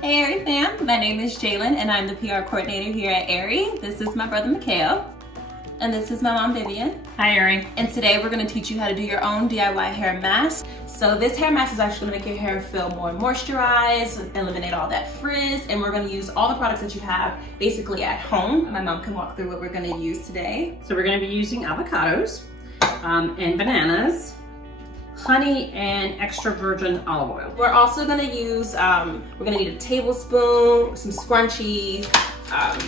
Hey Aerie fam, my name is Jaylen and I'm the PR coordinator here at Aerie. This is my brother Mikhail and this is my mom Vivian. Hi Aerie. And today we're going to teach you how to do your own DIY hair mask. So this hair mask is actually going to make your hair feel more moisturized, eliminate all that frizz, and we're going to use all the products that you have basically at home. My mom can walk through what we're going to use today. So we're going to be using avocados and bananas, honey, and extra virgin olive oil. We're also going to use, we're going to need a tablespoon, some scrunchies,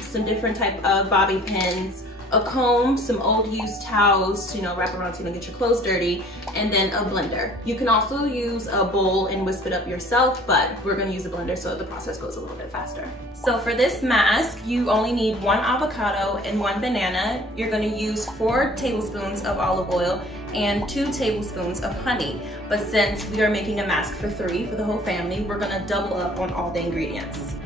some different type of bobby pins, a comb, some old used towels to wrap around so you don't get your clothes dirty, and then a blender. You can also use a bowl and whisk it up yourself, but we're gonna use a blender so the process goes a little bit faster. So for this mask, you only need 1 avocado and 1 banana. You're gonna use 4 tablespoons of olive oil and 2 tablespoons of honey. But since we are making a mask for 3 for the whole family, we're gonna double up on all the ingredients.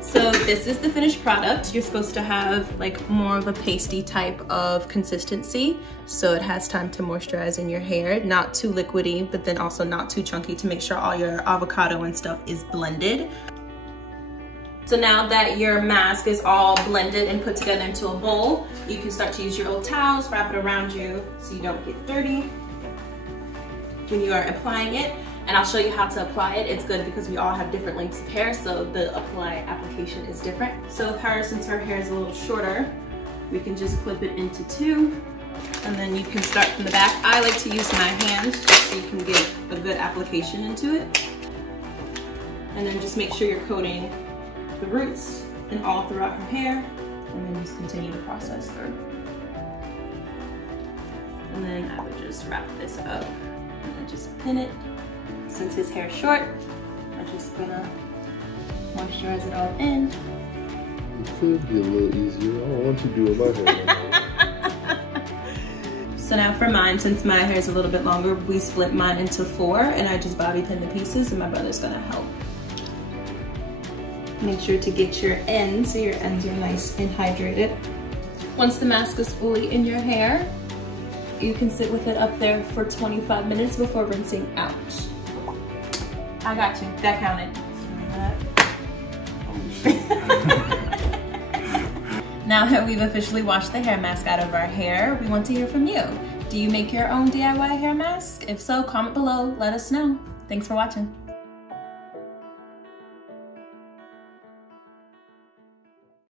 So this is the finished product. You're supposed to have like more of a pasty type of consistency, so it has time to moisturize in your hair. Not too liquidy, but then also not too chunky to make sure all your avocado and stuff is blended. So now that your mask is all blended and put together into a bowl, you can start to use your old towels, wrap it around you so you don't get dirty when you are applying it. And I'll show you how to apply it. It's good because we all have different lengths of hair, so the application is different. So with her, since her hair is a little shorter, we can just clip it into 2, and then you can start from the back. I like to use my hands just so you can get a good application into it. And then just make sure you're coating the roots and all throughout her hair, and then just continue the process through. And then I would just wrap this up and then just pin it. Since his hair is short, I'm just gonna moisturize it all in. It could be a little easier. I don't want you doing my hair. So now for mine, since my hair is a little bit longer, we split mine into 4 and I just bobby pin the pieces and my brother's gonna help. Make sure to get your ends so your ends are nice and hydrated. Once the mask is fully in your hair, you can sit with it up there for 25 minutes before rinsing out. I got you, that counted. Now that we've officially washed the hair mask out of our hair, we want to hear from you. Do you make your own DIY hair mask? If so, comment below, let us know. Thanks for watching.